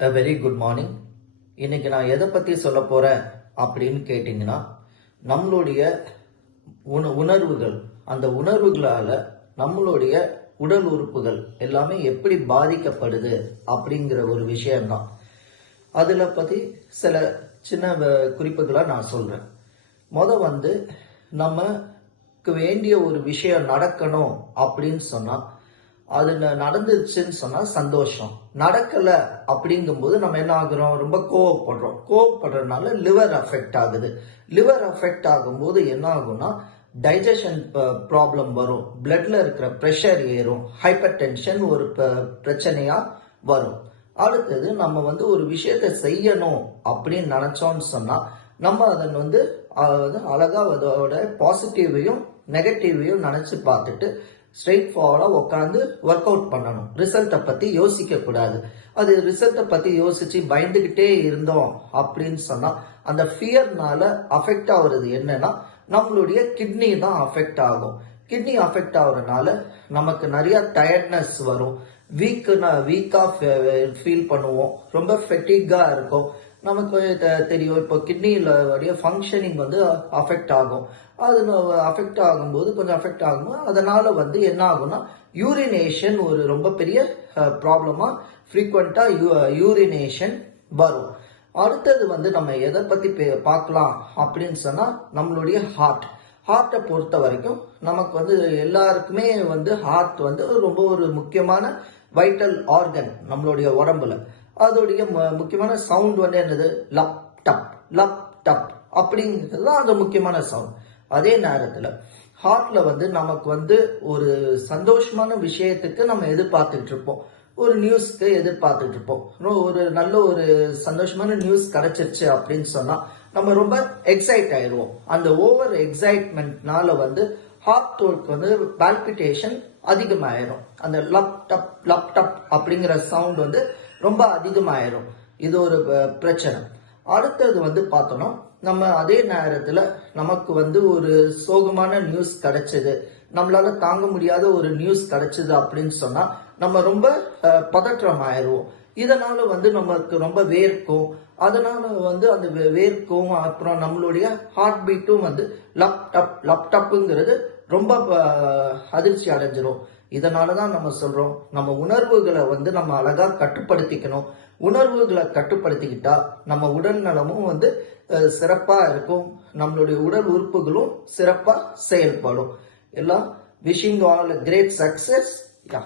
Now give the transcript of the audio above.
a very good morning இன்னைக்கு நான் எதை பற்றி சொல்ல போகிறேன் அப்படின்னு கேட்டிங்கன்னா நம்மளுடைய உண உணர்வுகள் அந்த உணர்வுகளால் நம்மளுடைய உடல் உறுப்புகள் எல்லாமே எப்படி பாதிக்கப்படுது அப்படிங்கிற ஒரு விஷயம்தான். அதில் பற்றி சில சின்ன வ- நான் சொல்கிறேன் முத வந்து நமக்கு வேண்டிய ஒரு விஷயம் நடக்கணும் அப்படின்னு சொன்னால் அது நடந்துச்சுன்னு நடந்துருச்சுன்னு சொன்னா சந்தோஷம். நடக்கல அப்படிங்கும்போது நம்ம என்ன ஆகுறோம்? ரொம்ப கோவப்படுறோம். கோவப்படுறதுனால லிவர் அஃபெக்ட் ஆகுது. லிவர் அஃபெக்ட் ஆகும்போது என்ன ஆகும்னா டைஜஷன் ப்ராப்ளம் வரும். பிளட்ல இருக்கிற ப்ரெஷர் ஏறும். ஹைப்பர் டென்ஷன் ஒரு ப- பிரச்சனையா வரும். அடுத்தது நம்ம வந்து ஒரு விஷயத்தை செய்யணும் அப்படின்னு நினைச்சோம்னு சொன்னா நம்ம அதன் வந்து அழகா அதோட பாசிட்டிவையும் நெகட்டிவையும் நினைச்சு பார்த்துட்டு ஸ்ட்ரெயிட் ஃபார்வர்டாக உட்காந்து ஒர்க் அவுட் பண்ணணும் ரிசல்ட்டை பற்றி யோசிக்கக்கூடாது அது ரிசல்ட்டை பற்றி யோசித்து பயந்துக்கிட்டே இருந்தோம் அப்படின்னு சொன்னால் அந்த ஃபியர்னால அஃபெக்ட் ஆகுறது என்னன்னா நம்மளுடைய கிட்னி தான் அஃபெக்ட் ஆகும். கிட்னி அஃபெக்ட் ஆகுறதுனால நமக்கு நிறைய டயர்ட்னஸ் வரும். வீக்குனா வீக்காக ஃபீல் பண்ணுவோம். ரொம்ப ஃபெட்டிக்காக இருக்கும். நமக்கு தெ- தெரியும். இப்போ கிட்னியில் உடைய ஃபங்க்ஷனிங் வந்து அஃபெக்ட் ஆகும். அது அஃபெக்ட் ஆகும்போது கொஞ்சம் அஃபெக்ட் ஆகும்போது அதனால் வந்து என்ன ஆகும்னா யூரினேஷன் ஒரு ரொம்ப பெரிய ப்ராப்ளமாக ஃப்ரீக்வெண்ட்டாக யூ யூரினேஷன் வரும். அடுத்தது வந்து நம்ம எதை பற்றி பே- பார்க்கலாம் அப்படின்னு சொன்னால் நம்மளுடைய ஹார்ட் ஹார்ட்டை பொறுத்த வரைக்கும் நமக்கு வந்து எல்லாருக்குமே வந்து ஹார்ட் வந்து ரொம்ப ஒரு முக்கியமான வைட்டல் ஆர்கன் நம்மளுடைய உடம்புல. அதோடைய முக்கியமான சவுண்ட் வந்து என்னது? லப் டப் லப் டப் அப்படிங்கிறது தான் அந்த முக்கியமான சவுண்ட் அதே நேரத்தில் ஹார்ட்ல வந்து நமக்கு வந்து ஒரு சந்தோஷமான விஷயத்துக்கு நம்ம எதிர்பார்த்துட்டு இருப்போம். ஒரு நியூஸ்க்கு எதிர்பார்த்துட்டு இருப்போம். ஒரு நல்ல ஒரு சந்தோஷமான நியூஸ் கிடைச்சிருச்சு அப்படின்னு சொன்னா நம்ம ரொம்ப எக்ஸைட் ஆயிடுவோம். அந்த ஓவர் எக்ஸைட்மெண்ட்னால வந்து ஹார்ட் ஒர்க் வந்து பால்பிட்டேஷன் அதிகமாயிரும். அந்த லப் டப் லப் டப் அப்படிங்கிற சவுண்ட் வந்து ரொம்ப அதிகமாயிரும். இது ஒரு பிரச்சனை. அடுத்தது வந்து பார்த்தோம்னா நம்ம அதே நேரத்தில் நமக்கு வந்து ஒரு சோகமான நியூஸ் கிடைச்சது. நம்மளால தாங்க முடியாத ஒரு நியூஸ் கிடைச்சது அப்படின்னு சொன்னா நம்ம ரொம்ப பதற்றம் ஆயிடுவோம் இதனால வந்து நமக்கு ரொம்ப வேர்க்கும். அதனால வந்து அந்த வே- வேர்க்கும் அப்புறம் நம்மளுடைய ஹார்ட் பீட்டும் வந்து லப் டப் லப் டப்புங்கிறது ரொம்ப அதிர்ச்சி அடைஞ்சிரும். இதனால தான் நம்ம சொல்கிறோம் நம்ம உணர்வுகளை வந்து நம்ம அழகாக கட்டுப்படுத்திக்கணும். உணர்வுகளை கட்டுப்படுத்திக்கிட்டா நம்ம உடல் நலமும் வந்து சிறப்பாக இருக்கும். நம்மளுடைய உடல் உறுப்புகளும் சிறப்பாக செயல்படும். எல்லாம் விஷிங் ஆல் கிரேட் சக்சஸ் யா